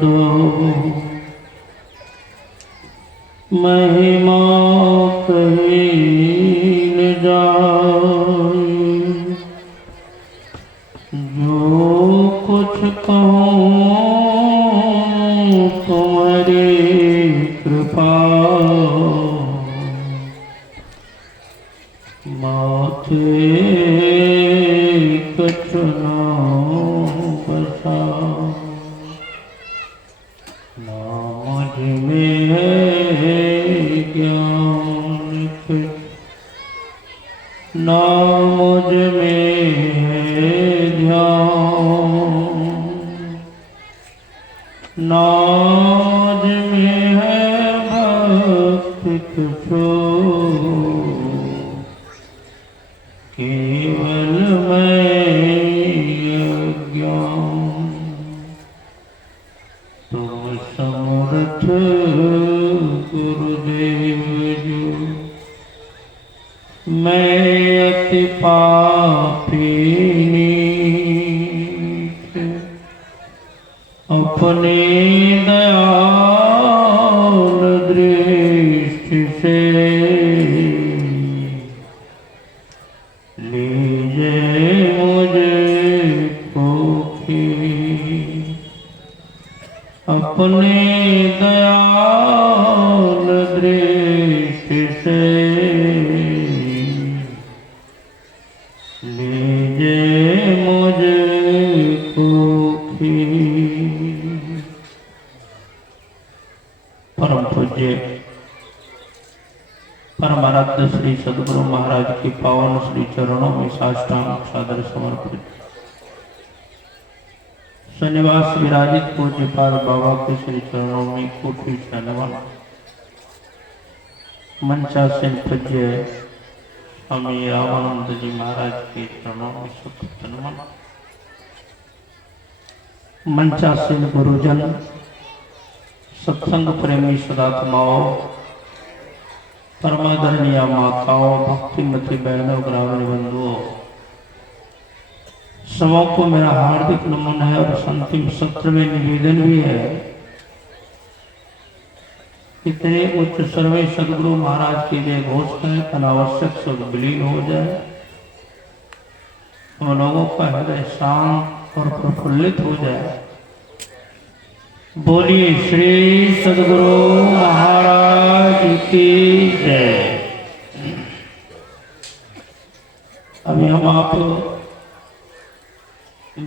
दो महिमा कहीं न जाए। जो कुछ कहूँ तुम्हारी कृपा माथे कछुना बसा। ना मुझ में है ज्ञान ना मुझ में है ध्यान। ना मुझ में है भक्ति कुछो केवल मैं अज्ञान। तुम समर्थ गुरुदेव जो मैं अति पापी नीच। अपने दयाल दृष्टि से लीजिए मुझे पोखी। अपने दयाल दृष्टि से लीजिए मुझे पोखी। परम पूज्य परमाराध्य श्री सद्गुरु महाराज के पावन श्री चरणों में साष्टांग सादर समर्पित। शनिवास विराजित पूज्यपाद बाबा के श्री चरणों में कोटि नमन। मंचासीन पूज्य स्वामी रामानंद जी महाराज के चरणों में सुख नमन। मंचासीन गुरुजन सत्संग प्रेमी सदात्माओं परमादरणीय माताओं भक्तिमती बहनों ग्रामीण बंधुओं सबों को मेरा हार्दिक नमन है। और अंतिम सत्र में निवेदन भी है इतने उच्च सर्वे सदगुरु महाराज की जय घोष करें अनावश्यक सब विलीन हो जाए। हम लोगों का हृदय शांत और प्रफुल्लित हो जाए। बोलिए श्री सदगुरु महाराज की जय। अभी हम आप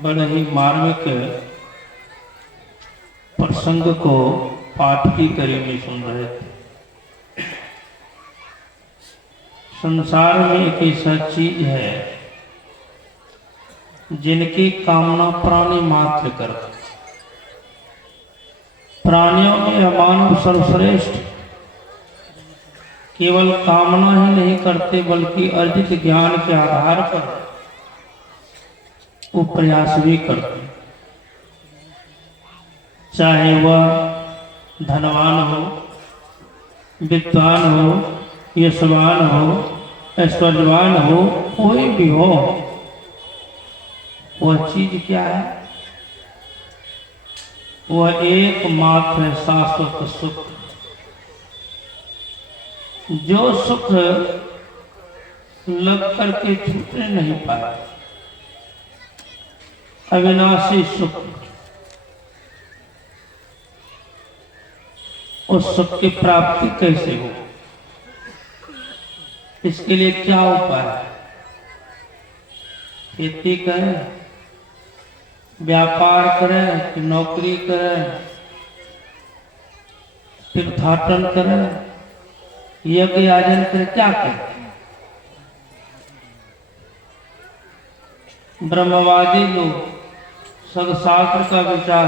बड़े ही मार्मिक प्रसंग को पाठ की कड़ी में सुन रहे थे। संसार में एक ऐसा चीज है जिनकी कामना प्राणी मात्र करते। प्राणियों में मानव सर्वश्रेष्ठ केवल कामना ही नहीं करते बल्कि अर्जित ज्ञान के आधार पर वो प्रयास भी करते। चाहे वह धनवान हो विद्वान हो यशवान हो ऐश्वर्यवान हो कोई भी हो वह चीज क्या है? वह एकमात्र शाश्वत सुख। जो सुख लग करके छूटने नहीं पाए अविनाशी सुख। उस सुख की प्राप्ति कैसे हो इसके लिए क्या उपाय है? खेती करें व्यापार करें कि नौकरी करें तीर्थाटन करें यज्ञ आयोजन करें क्या करें? ब्रह्मवादी लोग सगशास्त्र का विचार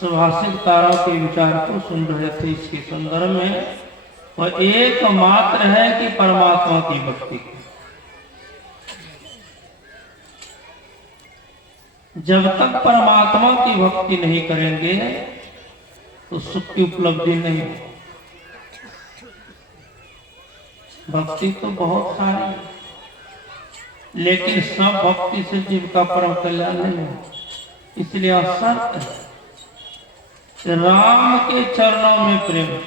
सुभाषितकारों के विचार को सुन रहे थे। इसके संदर्भ में वह एकमात्र है कि परमात्मा की भक्ति की। जब तक परमात्मा की भक्ति नहीं करेंगे तो सुख की उपलब्धि नहीं होगी। भक्ति तो बहुत सारी लेकिन सब भक्ति से जीव का परम कल्याण नहीं है। इसलिए शर्त राम के चरणों में प्रेम,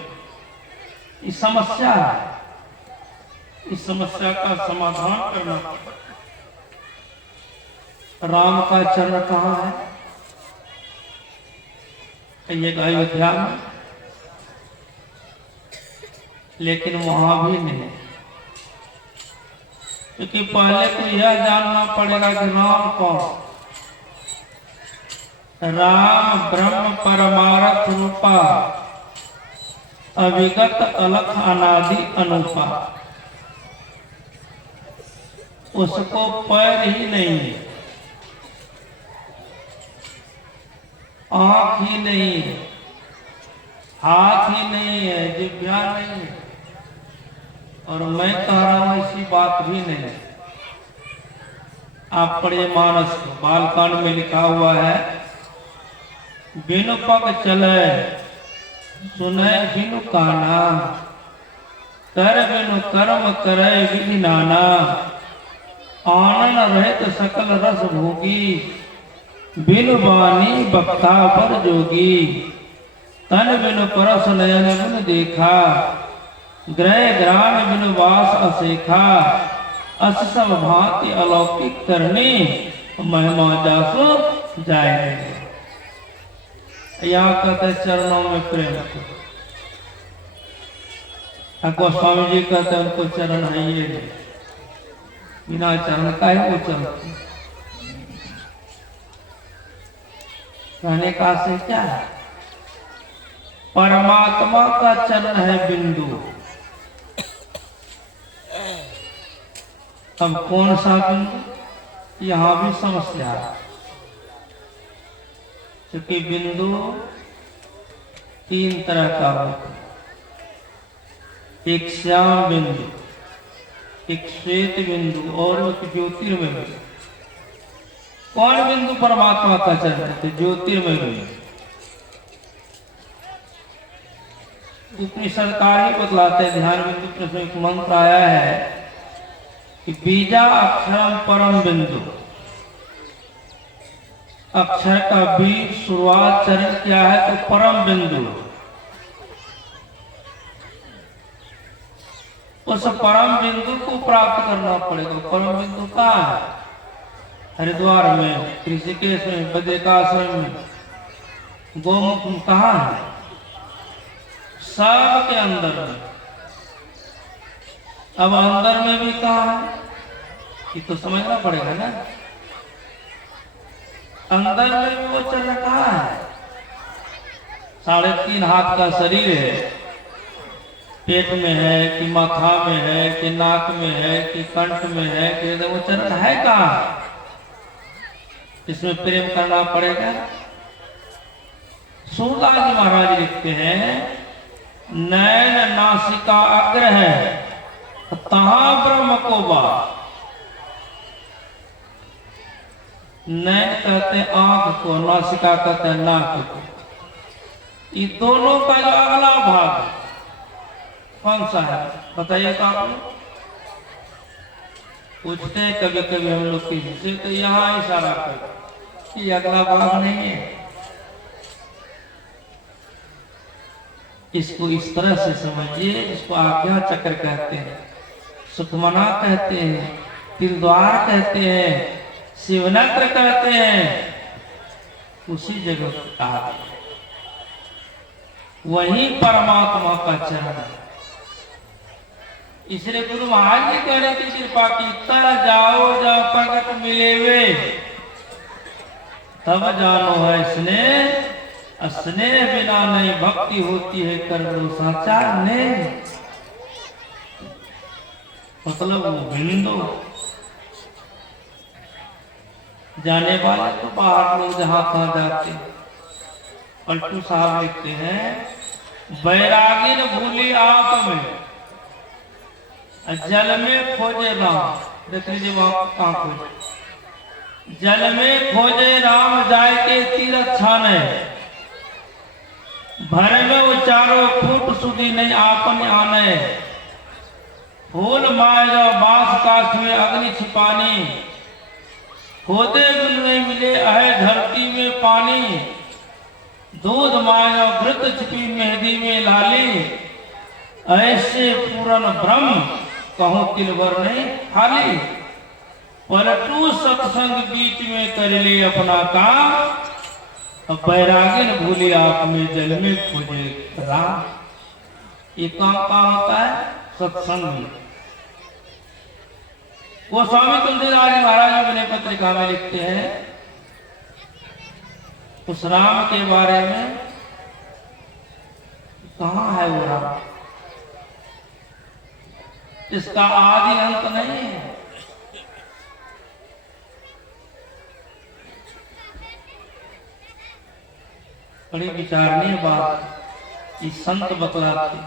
इस समस्या है, इस समस्या का समाधान करना। राम का चरण कहाँ है? कहिएगा अयोध्या में, लेकिन वहां भी नहीं, क्योंकि पहले तो यह जानना पड़ेगा कि राम कौन। राम ब्रह्म परमार्थ रूपा, अविगत अलख अनादि अनूपा। उसको पैर ही नहीं है, आंख ही नहीं है, हाथ ही नहीं है, जिह्वा नहीं है, और मैं कह रहा हूं ऐसी बात भी नहीं। आप पढ़िए मानस को, बालकांड में लिखा हुआ है, बिनु पग चले सुने बिनु काना, कर बिनु कर्म करे विधि नाना। आनन रहित सकल रस भोगी, बिनु बानी बक्ता पर जोगी। तन बिनु परस नयन बिनु देखा, ग्रह ग्राम बिनु वास असेखा। अस सब भांति अलौकिक करनी, महिमा जासु जाए। यहाँ कहते चरणों में प्रेम को। गोस्वामी जी कहते हैं उनको चरण है ये नहीं, बिना चरण का ही वो चलते। कहने का से क्या है? परमात्मा का चरण है बिंदु। अब कौन सा बिंदु? यहां भी समस्या है, क्योंकि बिंदु तीन तरह का होता है। एक श्याम बिंदु, एक श्वेत बिंदु और एक ज्योतिर्मय बिंदु। कौन बिंदु परमात्मा का चरण है? ज्योतिर्मय बिंदु। उपनिषद कार्य बतलाते हैं, ध्यान बिंदु प्रश्न एक मंत्र आया है कि बीजा अक्षरम परम बिंदु। अक्षर का बीज शुरुआत चरण क्या है? तो परम बिंदु। उस परम बिंदु को प्राप्त करना पड़ेगा। परम बिंदु कहाँ है? हरिद्वार में, ऋषिकेश में, बद्रिकाश्रम में, गोमुख में, कहाँ है? सब के अंदर में। अब अंदर में भी कहाँ है? ये तो समझना पड़ेगा ना। अंदर में भी वो चरण कहाँ है? 3.5 हाथ का शरीर है, पेट में है कि माथा में है कि नाक में है कि कंठ में है कि वो चरण है कहाँ? इसमें प्रेम करना पड़ेगा। सूरदास जी महाराज लिखते हैं, नैन नासिका अग्र है, तहां ब्रह्म को बा। नैन कहते आंख को, नासिका कहते नाक को। ये दोनों का जो अगला भाग कौन सा है बताइए तो आप लोग। पूछते हैं कभी कभी हम लोग किसी से, तो यहाँ इशारा कर, ये अगला भाग नहीं है। इसको इस तरह से समझिए, इसको आज्ञा चक्र कहते हैं, सुखमना कहते हैं, तिलद्वार कहते हैं, शिवनक्र कहते हैं। उसी जगह कहा गया, वही परमात्मा का चरण है। इसलिए गुरु महाराज जी कहने की कृपा की, तर जाओ जब प्रगट मिले वे, तब जानो है स्नेह। स्नेह बिना नहीं भक्ति होती है, कर दो साचा ने। मतलब वो बिंदु जाने वाले तो बाहर लोग जहां कहा जाते। पलटू साहब लिखते हैं, बैरागी न भूली आप में, जल में खोजे राम। देख लीजिए वहां कहां खोजे? जल में खोजे राम, जाए के तीरथ छाने। भर में वो चारों फूट सुधी नहीं आपन आने। फूल माए जो बांस काठ में अग्नि छिपानी। खोदे बिन नहीं मिले अहे धरती में पानी। दूध माया घृत छिपी मेहंदी में लाली, ऐसे पूरन ब्रह्म कहूँ तिलवर नहीं खाली। पलटू सत्संग बीच में कर ले अपना काम, बैरागिन भूले आप में जल में खोजे राम। ये काम कहाँ होता है? सत्संग में। वो स्वामी तुलसीदास महाराज अपने पत्रिका में लिखते हैं उस राम के बारे में, कहाँ है वो राम? इसका आदि अंत नहीं है। बड़ी विचारणीय बात इस संत बतलाते,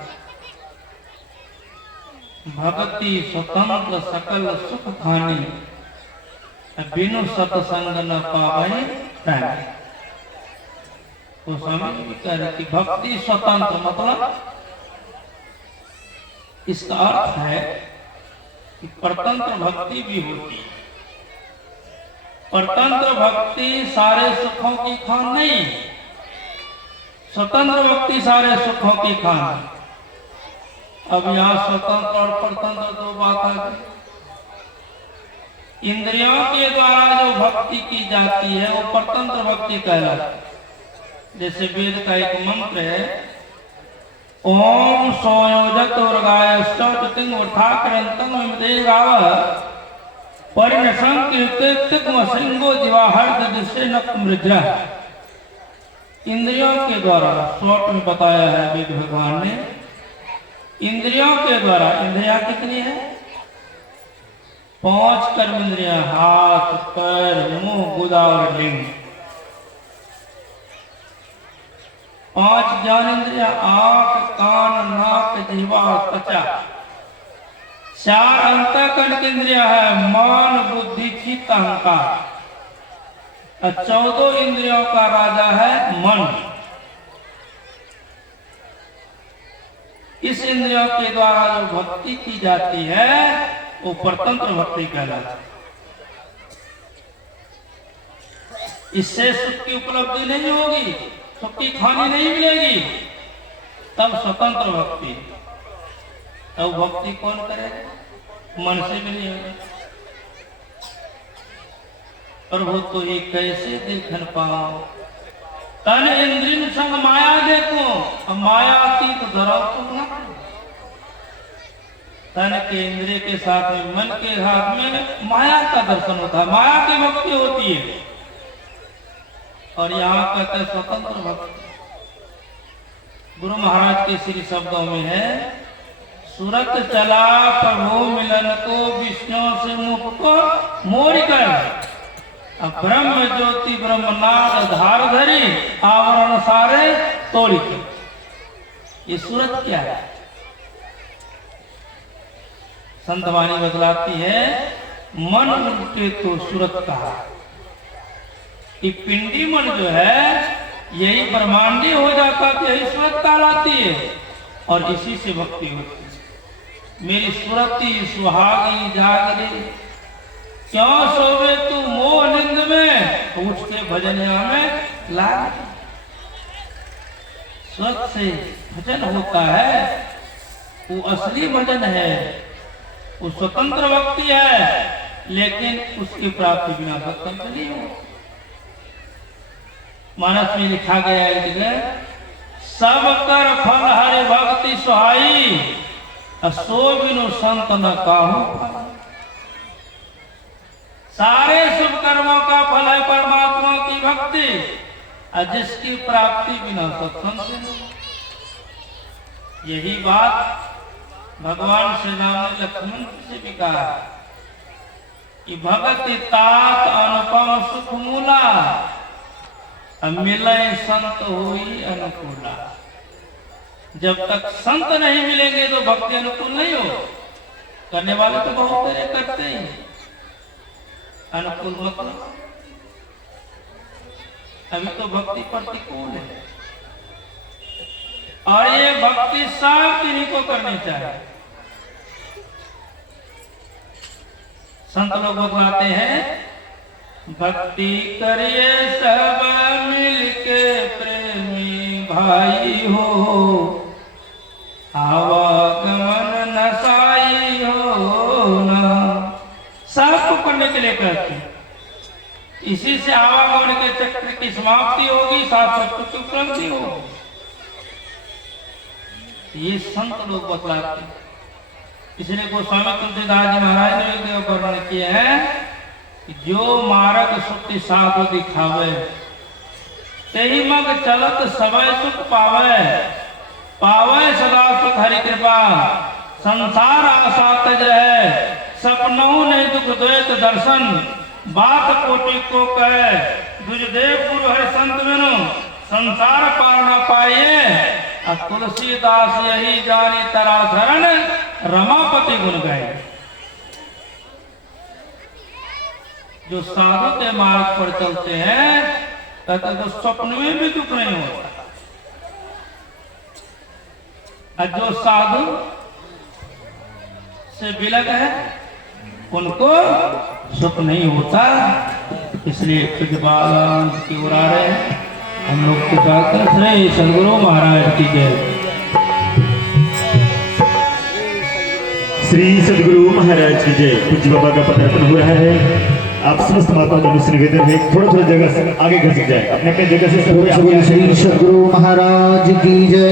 भक्ति स्वतंत्र सकल सुख खानी, बिनु सत्संग न पावे प्राणी। तो समझ भी कह रहे कि भक्ति स्वतंत्र मतलब इसका अर्थ है कि परतंत्र भक्ति भी होती है। परतंत्र भक्ति सारे सुखों की खान नहीं, स्वतंत्र भक्ति सारे सुखों की खान। अब यहाँ स्वतंत्र और परतंत्र दो बात आ गई। इंद्रियों के द्वारा जो भक्ति की जाती है वो परतंत्र भक्ति कहलाती है। जैसे वेद का एक मंत्र है, ओम संयोजत इंद्रियों के द्वारा, शॉर्ट में बताया है वेद भगवान ने, इंद्रियों के द्वारा। इंद्रिया कितनी है? 5 कर्म इंद्रिया, हाथ पैर मुंह गुदा और लिंग। 5 ज्ञान इंद्रिया, आंख कान नाक जिह्वा और त्वचा। 4 अंतःकरण इंद्रिया है, मान बुद्धि चित्त अहंकार। 14 इंद्रियों का राजा है मन। इस इंद्रियों के द्वारा जो भक्ति की जाती है वो परतंत्र भक्ति कहलाती है। इससे सुख की उपलब्धि नहीं होगी, सुख की खानी नहीं मिलेगी, तब स्वतंत्र भक्ति। तब भक्ति कौन करेगा? मन से मिलेगा। प्रभु तो ही कैसे देखन पाओ, तन इंद्रिय संग माया देखो, माया अतीत धरो तुम न। तन के इंद्रिय के साथ में मन के साथ में माया का दर्शन होता है, माया की भक्ति होती है। और यहाँ कहते हैं स्वतंत्र भक्ति। गुरु महाराज के श्री शब्दों में है, सूरत चला प्रभु मिलन को, विष्णु से मुख को मोड़ कर, ब्रह्म ज्योति ब्रह्मनाद धार धरी, आवरण सारे तोड़ी के। ये सूरत क्या है? संत वाणी बतलाती है, मन उल्टे तो सूरत कहा। कि पिंडी मन जो है यही ब्रह्मांडी हो जाता है, यही सूरत कहलाती है और इसी से भक्ति होती है। मेरी सूरती सुहागी जागरे, क्यों सोवे तू मोह निंद में, उठते भजनिया में लाग। सूरत से भजन होता है, वो असली भजन है, वो स्वतंत्र भक्ति है, लेकिन उसकी प्राप्ति बिना स्वतंत्र नहीं हो। मानस में लिखा गया है, सब कर फल हरि भक्ति सुहाई, सो बिनु संत न काहू। सारे शुभ कर्मों का फल है परमात्मा की भक्ति, और जिसकी प्राप्ति बिना सत्संग से नहीं। यही बात भगवान श्री राम ने लक्ष्मण से भी कहा कि भक्ति तात अनुपम सुख मूला, मिले संत होई अनुकूला। जब तक संत नहीं मिलेंगे तो भक्ति अनुकूल नहीं हो। करने वाले तो बहुत तेरे करते ही, अनुकूल मतलब अभी तो भक्ति प्रतिकूल है। और ये भक्ति सब किन्हीं को करनी चाहिए। संत लोग बताते हैं, भक्ति करिए सब मिलके प्रेम भाई हो, आवागमन नसाई हो ना। सबको करने के लिए कहते हैं, इसी से आवागमन के चक्र की समाप्ति होगी, साथ सत्य की उपलब्धि होगी। ये संत लोग बतलाते हैं। इसलिए गोस्वामी तुलसीदास जी महाराज ने एक वर्णन किए हैं कि जो मार्ग सुक्ति साधु दिखावे, तेहि मग चलत समय सुख पावे, पावे सदा सुख हरि कृपा, संसार आशा तज रहे, सपनहु नहीं दुख द्वैत दर्शन, बात कोटि को कहे, दुजदेव गुरु हरि संत बिनु, संसार पार न पाइए, तुलसीदास यही जाने तरा धरण, रमापति गुण गाए। जो साधु के मार्ग पर चलते हैं कहते तो स्वप्न में भी दुख नहीं होता, और जो साधु से विलग है उनको सुख नहीं होता। इसलिए कुछ बात की ओर आ रहे हैं हम लोग को जाकर श्री सदगुरु महाराज की जय। श्री सदगुरु महाराज की जय। पूज्य बाबा का पदार्पण हो रहा है। आप समस्त माता का निवेदन है थोड़ा जगह से आगे घसक जाए, अपने अपने जगह से श्री सदगुरु महाराज की जय।